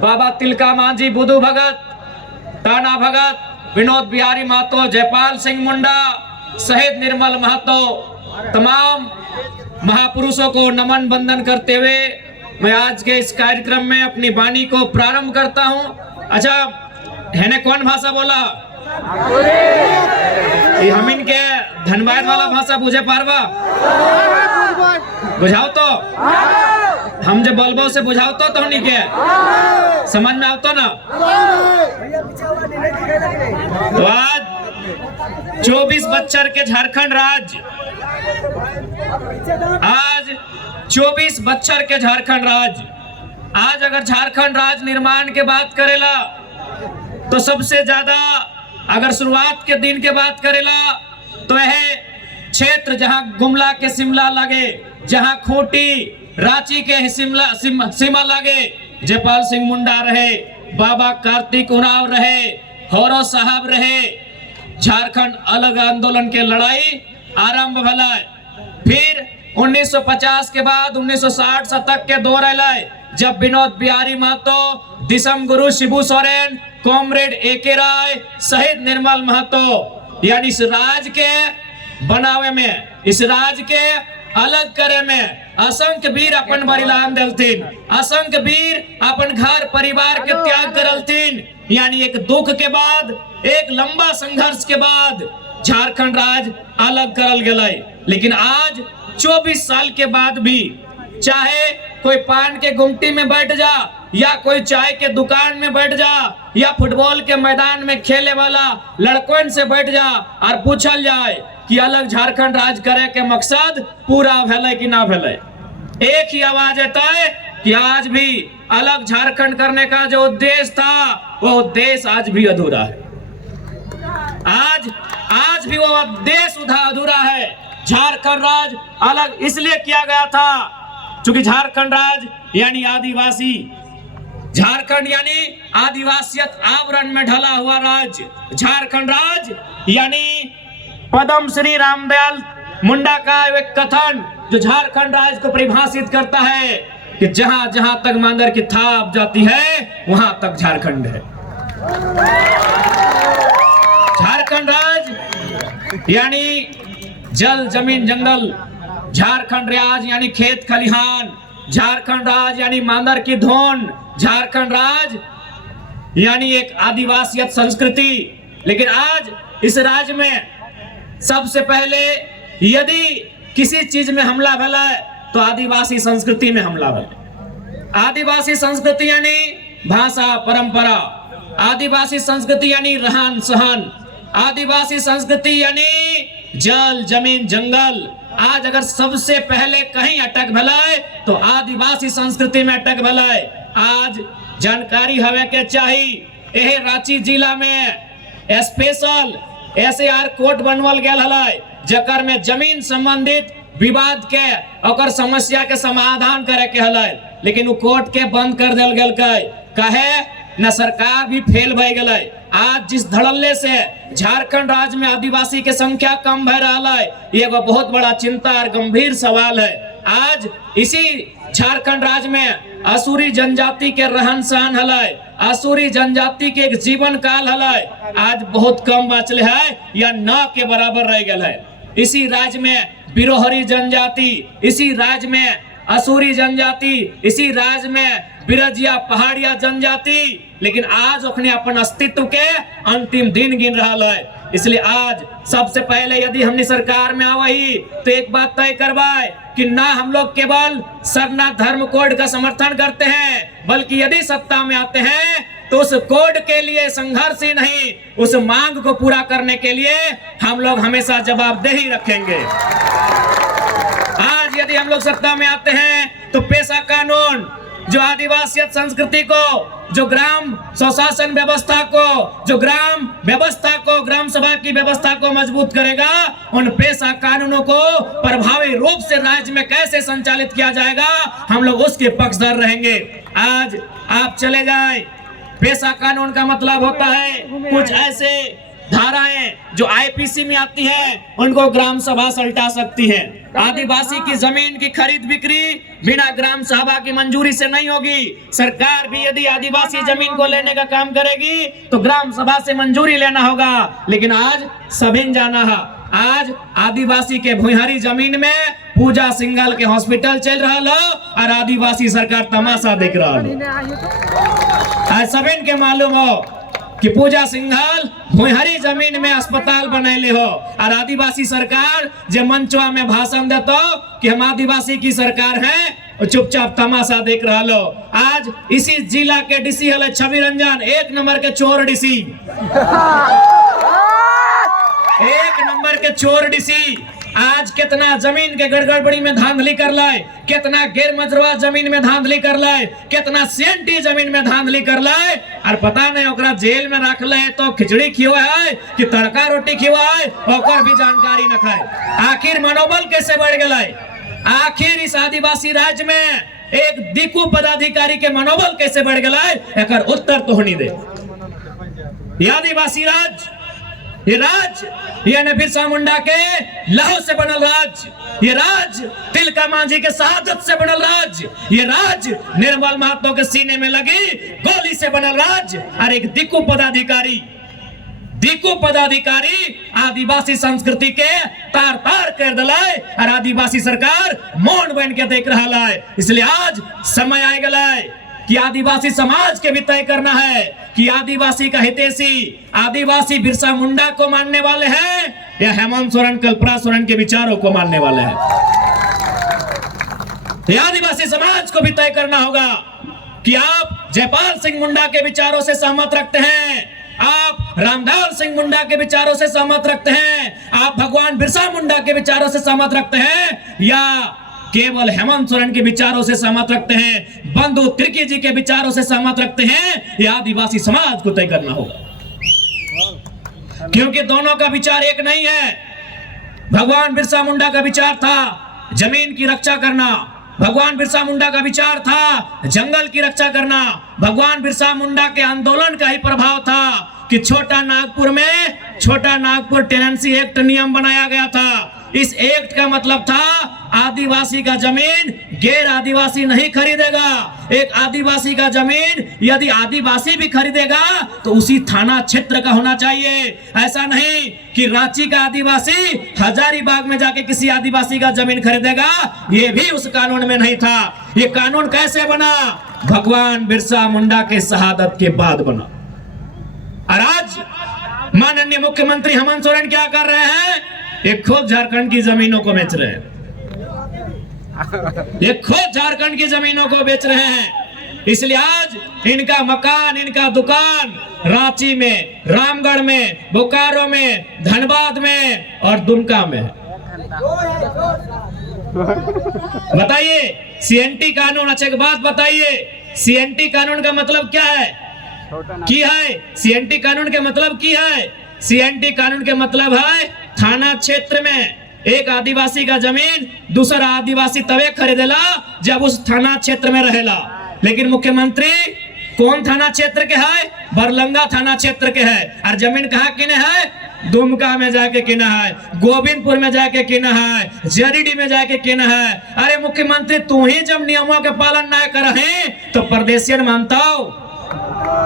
बाबा तिलका मांझी, बुधु भगत, ताना भगत, विनोद बिहारी महतो, जयपाल सिंह मुंडा सहित निर्मल महतो, तमाम महापुरुषों को नमन बंदन करते हुए मैं आज के इस कार्यक्रम में अपनी वाणी को प्रारंभ करता हूं। अच्छा, हैने कौन भाषा बोला? हम इनके धनबाद वाला भाषा बुझे पारवा? बुझाओ तो हम जो बोलबो से बुझाओ तो नहीं के समझ में आवतो ना। तो आज 24 बच्चर के झारखंड राज्य, आज 24 बच्चर के झारखंड राज्य, आज अगर झारखंड राज्य निर्माण के बात करेला तो सबसे ज्यादा अगर शुरुआत के दिन के बात करेला तो यह क्षेत्र जहां गुमला के शिमला लगे, जहां खूंटी रांची के सीमा लगे, जयपाल सिंह मुंडा रहे, बाबा कार्तिक उरांव रहे, होरो साहब रहे, झारखंड अलग आंदोलन के लड़ाई आरंभ भला। फिर 1950 के बाद 1960 शतक के दौर आए जब विनोद बिहारी महतो, दिसम गुरु शिबू सोरेन, कॉमरेड एके राय सहित निर्मल महतो, यानी इस राज के बनावे में, इस राज के अलग करे में असंख्य वीर अपन बलिदान देलथिन, असंख्य वीर अपन घर परिवार के त्याग करलथिन। यानी एक दुख के बाद, एक लंबा संघर्ष के बाद झारखंड राज्य अलग करल गए। लेकिन आज 24 साल के बाद भी चाहे कोई पान के गुमटी में बैठ जा, या कोई चाय के दुकान में बैठ जा, या फुटबॉल के मैदान में खेले वाला लड़कों से बैठ जा और पूछल जाए कि अलग झारखंड राज्य करे के मकसद पूरा भेले कि ना भेले, एक ही आवाज आता है कि आज भी अलग झारखंड करने का जो उद्देश्य था वो उद्देश्य आज भी अधूरा है। आज भी वो उद्देश्य अधूरा है। झारखंड राज्य अलग इसलिए किया गया था क्योंकि झारखंड राज्य यानी आदिवासी, झारखंड यानी आदिवासियत आवरण में ढला हुआ राज्य, झारखंड राज्य यानी पद्म श्री रामदयाल मुंडा का एक कथन जो झारखंड राज्य को परिभाषित करता है कि जहां जहां तक मांदर की थाप जाती है वहां तक झारखंड है। झारखंड राज्य यानी जल जमीन जंगल, झारखंड राज्य यानी खेत खलिहान, झारखंड राज्य यानी मांदर की धोन, झारखंड राज्य यानी एक आदिवासियत संस्कृति। लेकिन आज इस राज्य में सबसे पहले यदि किसी चीज में हमला भला तो आदिवासी संस्कृति में हमला भला। आदिवासी संस्कृति यानी भाषा परंपरा, आदिवासी संस्कृति यानी रहन सहन, आदिवासी संस्कृति यानी जल जमीन जंगल। आज अगर सबसे पहले कहीं अटक भलाए तो आदिवासी संस्कृति में अटक भलाए। आज जानकारी हवे के चाहिए यह रांची जिला में स्पेशल SAR कोर्ट बनवल गया है जकर में जमीन संबंधित विवाद के और समस्या के समाधान करे के हलै, लेकिन वो कोर्ट के बंद कर दिल गल कहे न सरकार भी फेल भय गए। आज जिस धड़ल्ले से झारखंड राज्य में आदिवासी के संख्या कम भय रहा है, ये एगो बहुत बड़ा चिंता और गंभीर सवाल है। आज इसी झारखंड राज्य में असुरी जनजाति के रहन सहन हलै, असुरी जनजाति के एक जीवन काल हलै, आज बहुत कम बचले है या न के बराबर रह गए है। इसी राज्य में बिरोहरी जनजाति, इसी राज्य में असुरी जनजाति, इसी राज्य में बिरजिया पहाड़िया जनजाति, लेकिन आज अपने अपन अस्तित्व के अंतिम दिन गिन रहा है। इसलिए आज सबसे पहले यदि हमने सरकार में आवही तो एक बात तय करवाए कि ना हम लोग केवल सरना धर्म कोड का समर्थन करते हैं, बल्कि यदि सत्ता में आते हैं तो उस कोड के लिए संघर्ष ही नहीं, उस मांग को पूरा करने के लिए हम लोग हमेशा जवाबदेही रखेंगे। आज यदि हम लोग सत्ता में आते हैं तो पेशा कानून जो आदिवासियत संस्कृति को, जो ग्राम स्वशासन व्यवस्था को, जो ग्राम व्यवस्था को, ग्राम सभा की व्यवस्था को मजबूत करेगा, उन पेशा कानूनों को प्रभावी रूप से राज्य में कैसे संचालित किया जाएगा, हम लोग उसके पक्षधर रहेंगे। आज आप चले जाए, पेशा कानून का मतलब होता है कुछ ऐसे धाराएं जो आईपीसी में आती हैं उनको ग्राम सभा सल्टा सकती है। आदिवासी की जमीन की खरीद बिक्री बिना ग्राम सभा की मंजूरी से नहीं होगी। सरकार भी यदि आदिवासी जमीन को लेने का काम करेगी तो ग्राम सभा से मंजूरी लेना होगा। लेकिन आज सभी जाना है, आज आदिवासी के भुइहारी जमीन में पूजा सिंघल के हॉस्पिटल चल रहा हो और आदिवासी सरकार तमाशा देख रहा हो। आज सभी के मालूम हो कि पूजा सिंघल भुइहारी जमीन में अस्पताल बनैले हो और आदिवासी सरकार जे मंचवा में भाषण देतो कि हम आदिवासी की सरकार है, चुपचाप तमाशा देख रहा लो। आज इसी जिला के डीसी हले छवि रंजन, एक नंबर के चोर डीसी, एक नंबर के चोर डीसी। आज कितना जमीन के गड़बड़ी में धांधली कर लाए, कितना गैर मजरूआ जमीन में धांधली कर लाए, कितना सीएनटी जमीन में धांधली कर लाए और पता नहीं ओकरा जेल में रख ले तो खिचड़ी खिवा है कि तड़का रोटी खिवा है, ओकर भी जानकारी न खाए। आखिर मनोबल कैसे बढ़ गए? आखिर इस आदिवासी राज्य में एक दिकू पदाधिकारी के मनोबल कैसे बढ़ गए? एकर उत्तर तो होनी दे। ये आदिवासी राज्य, ये राज्य यानी बिरसा मुंडा के लहू से बनल राज्य, ये राज्य तिलका मांझी के शहादत से बनल राज्य, ये राज्य निर्मल महतो के सीने में लगी गोली से बनल राज्य। और एक दिकू पदाधिकारी आदिवासी संस्कृति के तार तार कर दिलाए और आदिवासी सरकार मौन बन के देख रहा है। इसलिए आज समय आ गया कि आदिवासी समाज के भी तय करना है कि आदिवासी का हितैषी आदिवासी बिरसा मुंडा को मानने वाले हैं या हेमंत सोरेन कल्पना सोरेन के विचारों को मानने वाले हैं। आदिवासी समाज को भी तय करना होगा कि आप जयपाल सिंह मुंडा के विचारों से सहमत रखते हैं, आप रामदास सिंह मुंडा के विचारों से सहमत रखते हैं, आप भगवान बिरसा मुंडा के विचारों से सहमत रखते हैं या केवल हेमंत सोरेन के विचारों से सहमत रखते हैं, बंधु तिर्की जी के विचारों से सहमत रखते हैं। यह आदिवासी समाज को तय करना होगा, क्योंकि दोनों का विचार एक नहीं है। भगवान बिरसा मुंडा का विचार था जमीन की रक्षा करना, भगवान बिरसा मुंडा का विचार था जंगल की रक्षा करना, भगवान बिरसा मुंडा के आंदोलन का ही प्रभाव था कि छोटा नागपुर टेनेंसी एक्ट नियम बनाया गया था। इस एक्ट का मतलब था आदिवासी का जमीन गैर आदिवासी नहीं खरीदेगा। एक आदिवासी का जमीन यदि आदिवासी भी खरीदेगा तो उसी थाना क्षेत्र का होना चाहिए। ऐसा नहीं कि रांची का आदिवासी हजारीबाग में जाके किसी आदिवासी का जमीन खरीदेगा, ये भी उस कानून में नहीं था। ये कानून कैसे बना? भगवान बिरसा मुंडा के शहादत के बाद बना। और आज माननीय मुख्यमंत्री हेमंत सोरेन क्या कर रहे हैं? ये खुद झारखंड की जमीनों को बेच रहे हैं, ये खुद झारखंड की जमीनों को बेच रहे हैं। इसलिए आज इनका मकान, इनका दुकान रांची में, रामगढ़ में, बोकारो में, धनबाद में और दुमका में है। बताइए सीएनटी कानून, अच्छा एक बात बताइए, सीएनटी कानून का मतलब क्या है? सीएनटी कानून के मतलब की है? सीएनटी कानून के मतलब है थाना क्षेत्र में एक आदिवासी का जमीन दूसरा आदिवासी तवे खरीदेला जब उस थाना क्षेत्र में रहेला। लेकिन मुख्यमंत्री कौन थाना क्षेत्र के है? बरलंगा थाना क्षेत्र के है। और जमीन कहाँ किने है? दुमका में जाके किना है, गोविंदपुर में जाके किना है, जरीडी में जाके किना है। अरे मुख्यमंत्री तू ही जब नियमों के पालन ना कर तो परदेशियन मानता हो,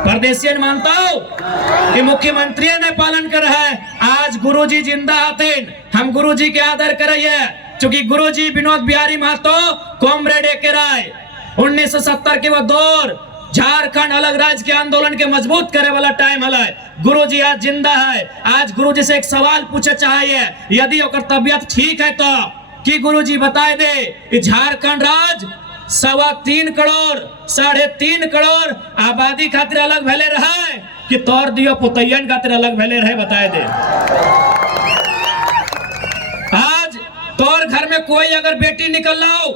परदेशियन मानता हो? ये मुख्यमंत्री ने पालन कर है। आज गुरुजी जिंदा हथिन, हम गुरुजी के आदर करिए, क्योंकि गुरुजी विनोद बिहारी महतो कॉमरेड के राय 1970 के वो दौर झारखंड अलग राज्य के आंदोलन के मजबूत करे वाला टाइम हला। गुरुजी आज जिंदा है। आज गुरुजी से एक सवाल पूछे चाहिए, यदि ओकर तबियत ठीक है तो कि गुरुजी बताए दे कि झारखंड राज्य 3.25 करोड़ 3.5 करोड़ आबादी खातिर अलग भले रहे कि तौर दियो पुतैयन खातिर अलग भले रहे? बताए दे। आज तौर घर में कोई अगर बेटी निकल लाओ,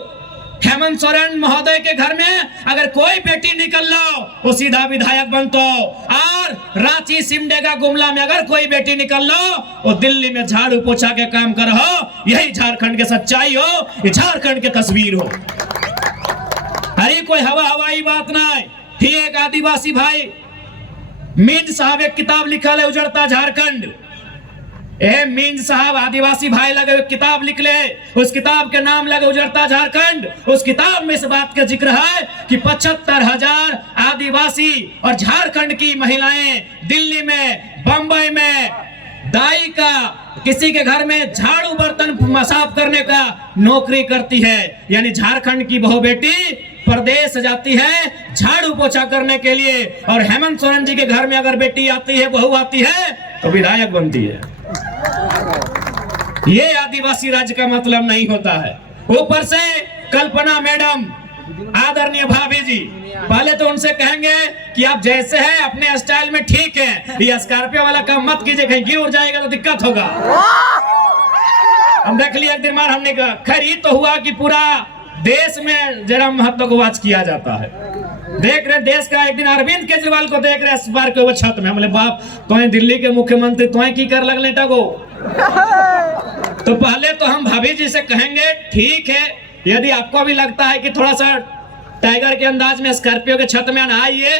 हेमंत सोरेन महोदय के घर में अगर कोई बेटी निकल लाओ वो सीधा विधायक बनतो। और रांची सिमडेगा गुमला में अगर कोई बेटी निकल लो वो दिल्ली में झाड़ू पोछा के काम कर हो। यही झारखंड के सच्चाई हो, ये झारखंड के तस्वीर हो। अरे कोई हवाई बात नहीं। एक आदिवासी भाई मीन साहब एक किताब लिखा है उजड़ता झारखंड। मीन साहब आदिवासी भाई लगे एक किताब लिख ले, उस किताब के नाम लगे उजड़ता झारखंड। उस किताब में इस बात का जिक्र है कि 75,000 आदिवासी और झारखंड की महिलाएं दिल्ली में, बंबई में दाई का, किसी के घर में झाड़ू बर्तन साफ करने का नौकरी करती है। यानी झारखंड की बहू बेटी प्रदेश जाती है झाड़ू पोछा करने के लिए, और हेमंत सोरेन जी के घर में अगर बेटी आती है, बहू आती है, तो विधायक बनती है। ये आदिवासी राज्य का मतलब नहीं होता है। ऊपर से कल्पना मैडम, आदरणीय भाभी जी, पहले तो उनसे कहेंगे कि आप जैसे हैं अपने स्टाइल में ठीक है, ये स्कॉर्पियो वाला काम मत कीजिए, कहीं गिर जाएगा तो दिक्कत होगा। हम देख लिया एक दिन मार हमने कहा, खैर ये तो हुआ कि पूरा देश में जरा महत्व को वाच किया जाता है। देख रहे देश का, एक दिन अरविंद केजरीवाल को देख रहे इस बार के वो छत में, बोले बाप तो दिल्ली के मुख्यमंत्री तो की कर लगले टगो। तो पहले तो हम भाभी जी से कहेंगे ठीक है, यदि आपको भी लगता है कि थोड़ा सा टाइगर के अंदाज में स्कॉर्पियो के छत में आना आइए,